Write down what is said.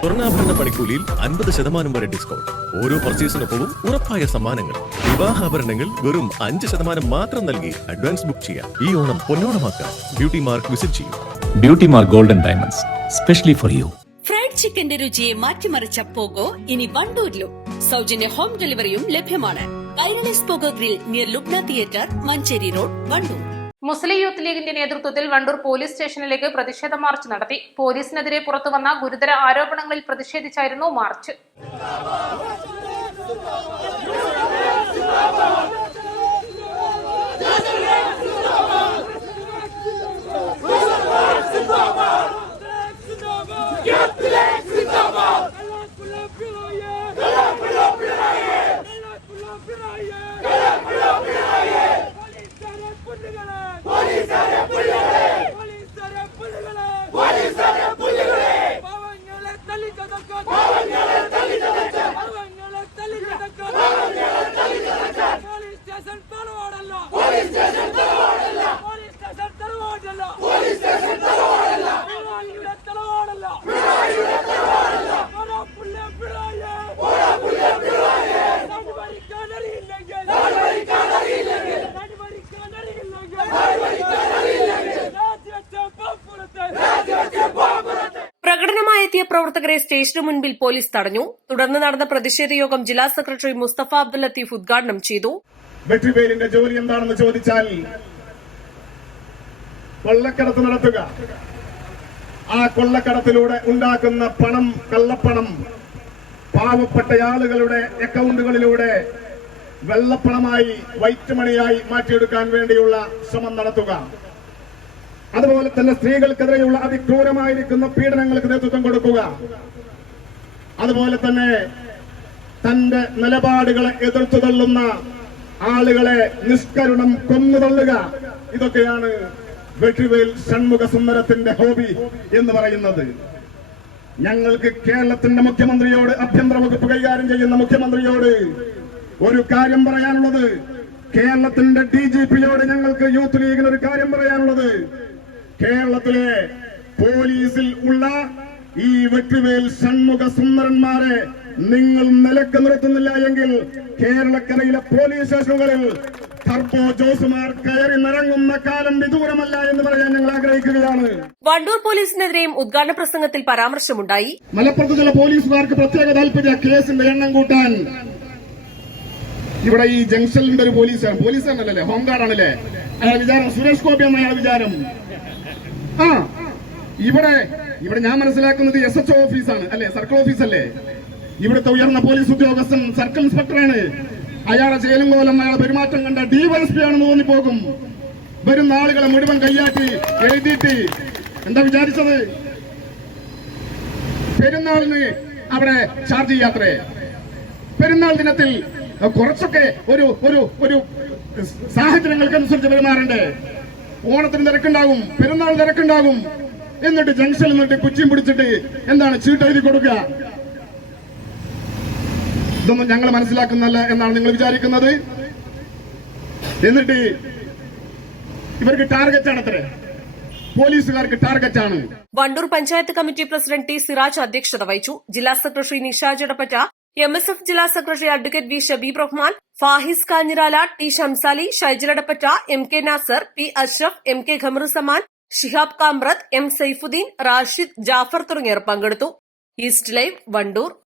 സ്വർണാഭരണ പണിക്കൂലിയിൽ അൻപത് ശതമാനം വരെ ഡിസ്കൗണ്ട്. ഓരോ പർച്ചേസിനൊപ്പവും ഉറപ്പായ സമ്മാനങ്ങൾ. വിവാഹാഭരണങ്ങൾ വെറും അഞ്ച് ശതമാനം മാത്രം നൽകി അഡ്വാൻസ് ബുക്ക് ചെയ്യാം. ഈ ഓണം പൊന്നോണമാക്കാം ബ്യൂട്ടി മാർക്ക് വിസിറ്റ് ചെയ്യും. Beauty mark golden diamonds specially for you fried ചിക്കന്റെ രുചിയെ മാറ്റിമറിച്ച പോകോ ഇനി വണ്ടൂരിലും. സൗജന്യ ഹോം ഡെലിവറിയും ലഭ്യമാണ്. Grill theatre Manjeri road Wandoor. Muslim Youth ലീഗിന്റെ നേതൃത്വത്തിൽ വണ്ടൂർ പോലീസ് സ്റ്റേഷനിലേക്ക് പ്രതിഷേധ മാർച്ച് നടത്തി. പോലീസിനെതിരെ പുറത്തുവന്ന ഗുരുതര ആരോപണങ്ങളിൽ പ്രതിഷേധിച്ചായിരുന്നു മാർച്ച്. പ്രകടനമായെത്തിയ പ്രവർത്തകരെ സ്റ്റേഷനു മുൻപിൽ പോലീസ് തടഞ്ഞു. തുടർന്ന് നടന്ന പ്രതിഷേധ യോഗം ജില്ലാ സെക്രട്ടറി മുസ്തഫ അബ്ദുൽ ലത്തീഫ് ഉദ്ഘാടനം ചെയ്തു. വെട്ടിപ്പേരിന്റെ ജോലി എന്താണെന്ന് ചോദിച്ചാൽ കൊള്ളക്കടത്ത് നടത്തുക. ആ കൊള്ളക്കടത്തിലൂടെ ഉണ്ടാക്കുന്ന പണം കള്ളപ്പണം പാവപ്പെട്ട ആളുകളുടെ അക്കൗണ്ടുകളിലൂടെ വെള്ളപ്പണമായി വൈറ്റ് മണിയായി മാറ്റിയെടുക്കാൻ വേണ്ടിയുള്ള ശ്രമം നടത്തുക. അതുപോലെ തന്നെ സ്ത്രീകൾക്കെതിരെയുള്ള അതിക്രൂരമായിരിക്കുന്ന പീഡനങ്ങൾക്ക് നേതൃത്വം കൊടുക്കുക. അതുപോലെ തന്നെ തന്റെ നിലപാടുകളെ എതിർത്തു തള്ളുന്ന ആളുകളെ നിഷ്കരുണം കൊന്നുതള്ളുക ഇതൊക്കെയാണ് വെട്ടിവേൽ ഷൺമുഖ സുന്ദരത്തിന്റെ ഹോബി എന്ന് പറയുന്നത്. ഞങ്ങൾക്ക് കേരളത്തിന്റെ മുഖ്യമന്ത്രിയോട് ആഭ്യന്തര വകുപ്പ് കൈകാര്യം ചെയ്യുന്ന മുഖ്യമന്ത്രിയോട് ഒരു കാര്യം പറയാനുള്ളത്. കേരളത്തിന്റെ ഡി ജി പിയോട് ഞങ്ങൾക്ക് യൂത്ത് ലീഗിന് ഒരു കാര്യം പറയാനുള്ളത്. കേരളത്തിലെ പോലീസിൽ ഉള്ള ഈ വെട്ടിവേൽ ഷൺമുഖ സുന്ദരന്മാരെ നിങ്ങൾ നിലയ്ക്ക് നിർത്തുന്നില്ല എങ്കിൽ കേരളക്കരയിലെ പോലീസ് സ്റ്റേഷനുകളിൽ ജോസുമാർ കയറി നിറങ്ങുന്ന കാലം വിദൂരമല്ല എന്ന് പറയാൻ ഞങ്ങൾ ആഗ്രഹിക്കുകയാണ്. വണ്ടൂർ പോലീസിനെതിരെയും ഉദ്ഘാടന പ്രസംഗത്തിൽ പരാമർശമുണ്ടായി. മലപ്പുറത്തുള്ള പോലീസുകാർക്ക് പ്രത്യേക താല്പര്യ കേസിന്റെ എണ്ണം കൂട്ടാൻ. ഇവിടെ ഈ ജംഗ്ഷനിന്റെ ഒരു പോലീസാണ് പോലീസാണല്ലേ ഹോംഗാർഡാണല്ലേ അയാൾ വിചാരം സുരേഷ് ഗോപി എന്ന അയാൾ വിചാരം. ആ ഇവിടെ ഇവിടെ ഞാൻ മനസ്സിലാക്കുന്നത് എസ് എച്ച് ഓഫീസാണ് അല്ലെ? സർക്കിൾ ഓഫീസല്ലേ ഇവിടുത്തെ ഉയർന്ന പോലീസ് ഉദ്യോഗസ്ഥൻ സർക്കിൾ ഇൻസ്പെക്ടറാണ് അയാളെ ജയിലും കോലം അയാളെ പെരുമാറ്റം കണ്ട ഡിവൈഎസ്പി ആണെന്ന് തോന്നിപ്പോകും വരും നാളുകളെ മുഴുവൻ കയ്യാട്ടി എഴുതിയിട്ട്. എന്താ വിചാരിച്ചത്? പെരുന്നാളിന് അവിടെ ചാർജ് ചെയ്യാത്രേ. പെരുന്നാൾ ദിനത്തിൽ കുറച്ചൊക്കെ ഒരു ഒരു ഒരു സാഹചര്യങ്ങൾക്കനുസരിച്ച് പെരുമാറണ്ടേ? ഓണത്തിന് തിരക്കുണ്ടാകും പെരുന്നാൾ തിരക്കുണ്ടാകും. എന്നിട്ട് ജംഗ്ഷനിൽ നിന്നിട്ട് കുച്ചിയും പിടിച്ചിട്ട് എന്താണ് ചീട്ട് എഴുതി കൊടുക്കുക? ഇതൊന്നും ഞങ്ങൾ മനസ്സിലാക്കുന്നല്ല എന്നാണ് നിങ്ങൾ വിചാരിക്കുന്നത്? എന്നിട്ട് ഇവർക്ക് ടാർഗറ്റ് ആണ് അത്രേ. പോലീസുകാർക്ക് ആണ്. Wandoor panchayat committee president T Siraj അധ്യക്ഷത വഹിച്ചു. ജില്ലാ secretary Nishaj Edappatta M S F ജില്ലാ secretary advocate V Shabeeb Rahman Fahis Kanjirala T Shamsali Shaijal Edappatta M K Nasar P Ashraf M K Khamaruzaman Shihab Kamrath M Saifuddin Rashid Jafar തുടങ്ങിയവർ പങ്കെടുത്തു. East live Wandoor.